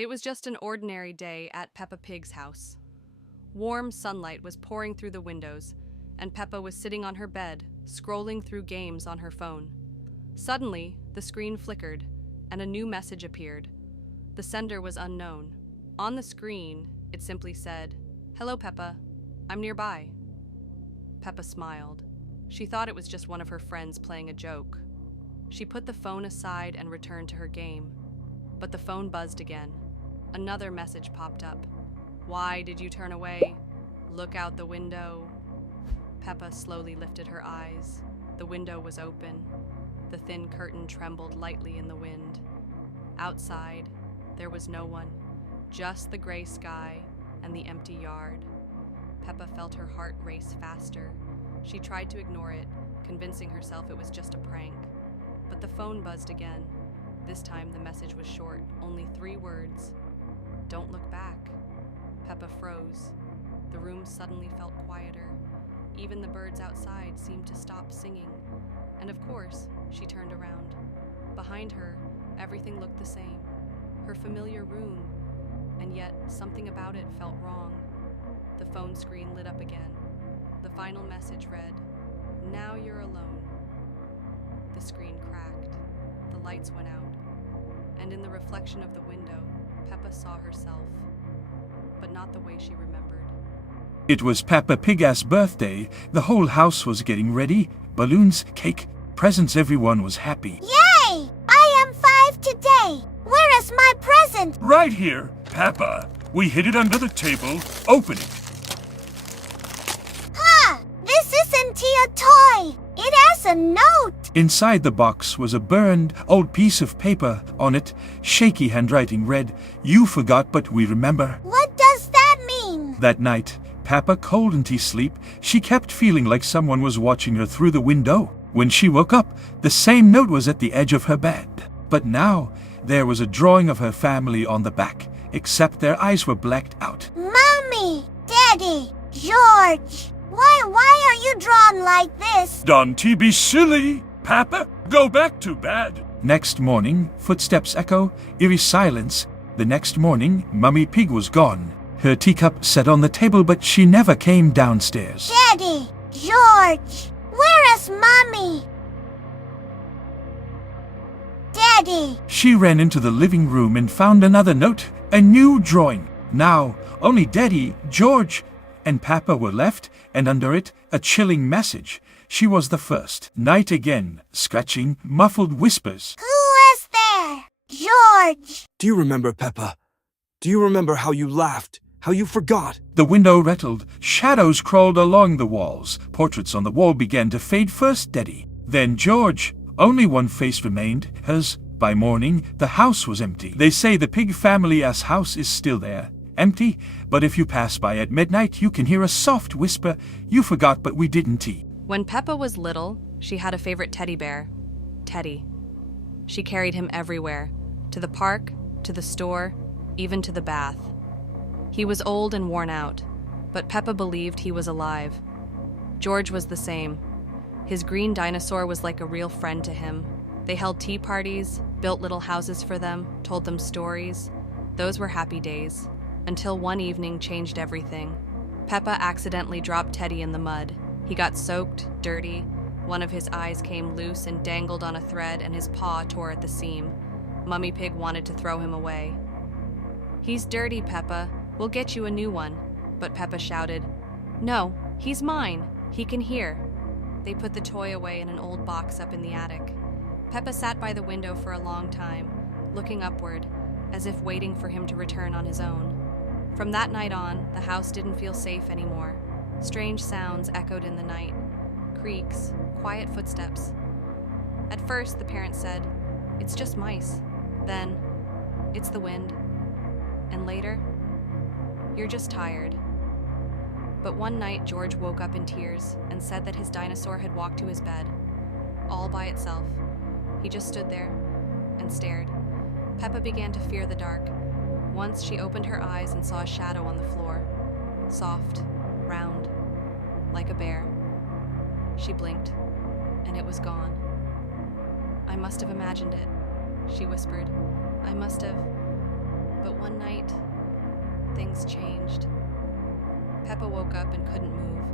It was just an ordinary day at Peppa Pig's house. Warm sunlight was pouring through the windows, and Peppa was sitting on her bed, scrolling through games on her phone. Suddenly, the screen flickered, and a new message appeared. The sender was unknown. On the screen, it simply said, "Hello, Peppa. I'm nearby." Peppa smiled. She thought it was just one of her friends playing a joke. She put the phone aside and returned to her game. But the phone buzzed again. Another message popped up. "Why did you turn away? Look out the window." Peppa slowly lifted her eyes. The window was open. The thin curtain trembled lightly in the wind. Outside, there was no one, just the gray sky and the empty yard. Peppa felt her heart race faster. She tried to ignore it, convincing herself it was just a prank. But the phone buzzed again. This time the message was short, only 3 words. "Don't look back." Peppa froze. The room suddenly felt quieter. Even the birds outside seemed to stop singing. And of course, she turned around. Behind her, everything looked the same. Her familiar room, and yet something about it felt wrong. The phone screen lit up again. The final message read, "Now you're alone." The screen cracked. The lights went out. And in the reflection of the window, Peppa saw herself, but not the way she remembered. It was Peppa Pig's birthday. The whole house was getting ready. Balloons, cake, presents, everyone was happy. Yay! I am 5 today. Where is my present? Right here, Peppa. We hid it under the table. Open it. This isn't a toy. It has a note. Inside the box was a burned, old piece of paper. On it, shaky handwriting read, "You forgot, but we remember." What does that mean? That night, Peppa couldn't sleep. She kept feeling like someone was watching her through the window. When she woke up, the same note was at the edge of her bed. But now, there was a drawing of her family on the back, except their eyes were blacked out. Mommy, Daddy, George, why are you drawn like this? Don't be silly, Peppa. Go back to bed. Next morning, footsteps echo, eerie silence. The next morning, Mummy Pig was gone. Her teacup sat on the table, but she never came downstairs. Daddy, George, where is Mommy? Daddy. She ran into the living room and found another note, a new drawing. Now, only Daddy, George, and Peppa were left, and under it, a chilling message. She was the first. Night again, scratching, muffled whispers. Who is there? George. Do you remember, Peppa? Do you remember how you laughed? How you forgot? The window rattled. Shadows crawled along the walls. Portraits on the wall began to fade. First Daddy, then George. Only one face remained, hers. By morning, the house was empty. They say the Pig family's house is still there. Empty, but if you pass by at midnight, you can hear a soft whisper, "You forgot, but we didn't." When Peppa was little, she had a favorite teddy bear, Teddy. She carried him everywhere, to the park, to the store, even to the bath. He was old and worn out, but Peppa believed he was alive. George was the same. His green dinosaur was like a real friend to him. They held tea parties, built little houses for them, told them stories. Those were happy days, until one evening changed everything. Peppa accidentally dropped Teddy in the mud. He got soaked, dirty. One of his eyes came loose and dangled on a thread, and his paw tore at the seam. Mummy Pig wanted to throw him away. "He's dirty, Peppa. We'll get you a new one." But Peppa shouted, "No, he's mine. He can hear." They put the toy away in an old box up in the attic. Peppa sat by the window for a long time, looking upward, as if waiting for him to return on his own. From that night on, the house didn't feel safe anymore. Strange sounds echoed in the night. Creaks, quiet footsteps. At first, the parents said, "It's just mice." Then, "It's the wind." And later, "You're just tired." But one night, George woke up in tears and said that his dinosaur had walked to his bed, all by itself. He just stood there and stared. Peppa began to fear the dark. Once she opened her eyes and saw a shadow on the floor, soft, round, like a bear. She blinked, and it was gone. "I must have imagined it," she whispered. "I must have..." But one night, things changed. Peppa woke up and couldn't move.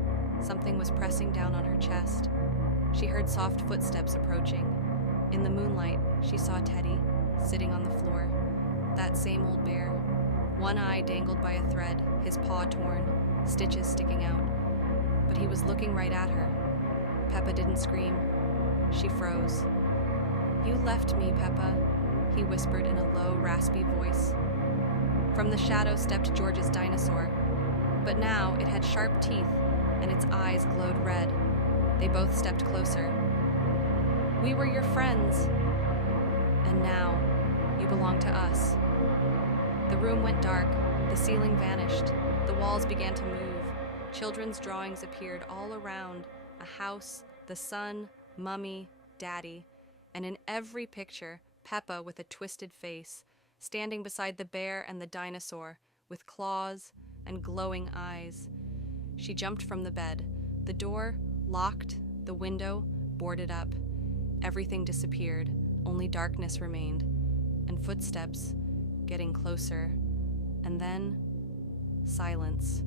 Something was pressing down on her chest. She heard soft footsteps approaching. In the moonlight, she saw Teddy, sitting on the floor. That same old bear. One eye dangled by a thread, his paw torn, stitches sticking out. But he was looking right at her. Peppa didn't scream. She froze. "You left me, Peppa," he whispered in a low, raspy voice. From the shadow stepped George's dinosaur. But now it had sharp teeth, and its eyes glowed red. They both stepped closer. "We were your friends. And now, you belong to us." The room went dark. The ceiling vanished. The walls began to move. Children's drawings appeared all around. A house, the sun, Mummy, Daddy, and in every picture, Peppa with a twisted face, standing beside the bear and the dinosaur, with claws and glowing eyes. She jumped from the bed. The door, locked, the window, boarded up. Everything disappeared. Only darkness remained, and footsteps getting closer. And then, silence.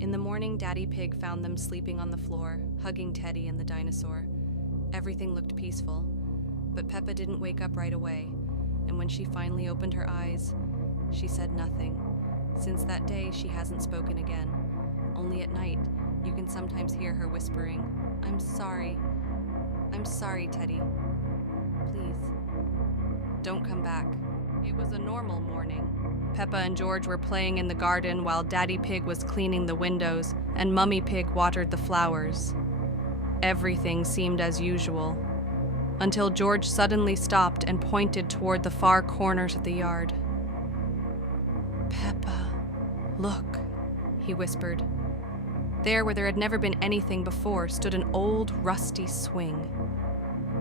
In the morning, Daddy Pig found them sleeping on the floor, hugging Teddy and the dinosaur. Everything looked peaceful, but Peppa didn't wake up right away, and when she finally opened her eyes, she said nothing. Since that day, she hasn't spoken again. Only at night, you can sometimes hear her whispering, "I'm sorry. I'm sorry, Teddy. Please, don't come back." It was a normal morning. Peppa and George were playing in the garden while Daddy Pig was cleaning the windows and Mummy Pig watered the flowers. Everything seemed as usual, until George suddenly stopped and pointed toward the far corners of the yard. "Peppa, look," he whispered. There, where there had never been anything before, stood an old, rusty swing.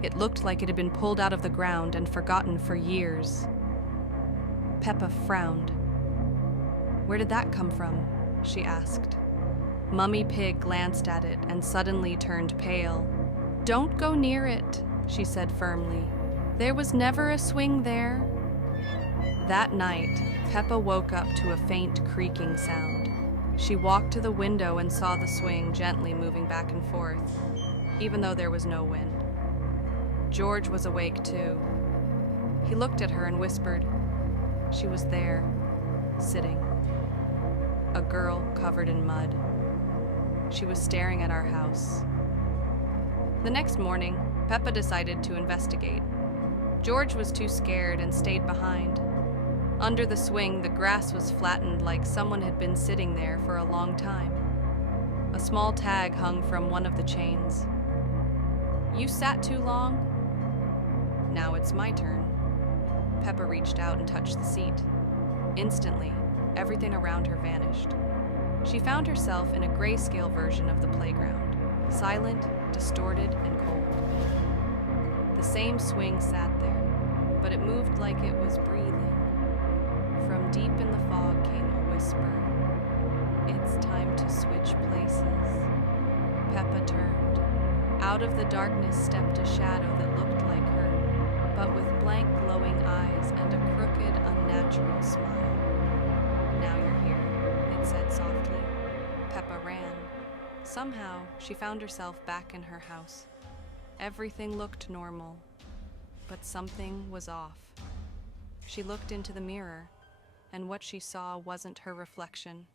It looked like it had been pulled out of the ground and forgotten for years. Peppa frowned. "Where did that come from?" she asked. Mummy Pig glanced at it and suddenly turned pale. "Don't go near it," she said firmly. "There was never a swing there." That night, Peppa woke up to a faint creaking sound. She walked to the window and saw the swing gently moving back and forth, even though there was no wind. George was awake too. He looked at her and whispered. She was there, sitting. A girl covered in mud. She was staring at our house. The next morning, Peppa decided to investigate. George was too scared and stayed behind. Under the swing, the grass was flattened like someone had been sitting there for a long time. A small tag hung from one of the chains. "You sat too long? Now it's my turn." Peppa reached out and touched the seat. Instantly, everything around her vanished. She found herself in a grayscale version of the playground, silent, distorted, and cold. The same swing sat there, but it moved like it was breathing. From deep in the fog came a whisper. "It's time to switch places." Peppa turned. Out of the darkness stepped a shadow that looked like her, but with blank glowing eyes and a crooked, unnatural smile. "Now you're here," it said softly. Peppa ran. Somehow, she found herself back in her house. Everything looked normal, but something was off. She looked into the mirror, and what she saw wasn't her reflection.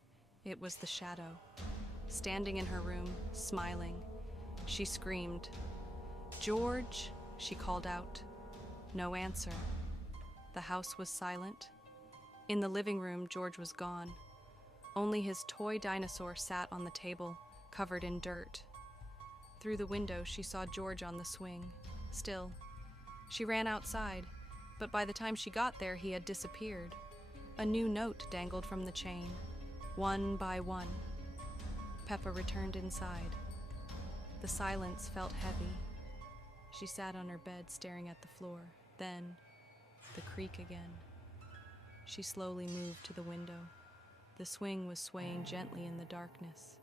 It was the shadow. Standing in her room, smiling, she screamed. "George," she called out. No answer. The house was silent. In the living room, George was gone. Only his toy dinosaur sat on the table, covered in dirt. Through the window, she saw George on the swing, still. She ran outside, but by the time she got there, he had disappeared. A new note dangled from the chain, one by one. Peppa returned inside. The silence felt heavy. She sat on her bed staring at the floor. Then, the creak again. She slowly moved to the window. The swing was swaying gently in the darkness.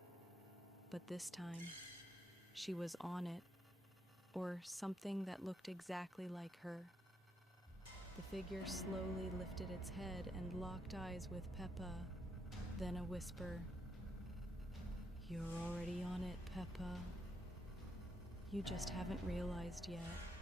But this time, she was on it, or something that looked exactly like her. The figure slowly lifted its head and locked eyes with Peppa. Then a whisper. "You're already on it, Peppa. You just haven't realized yet."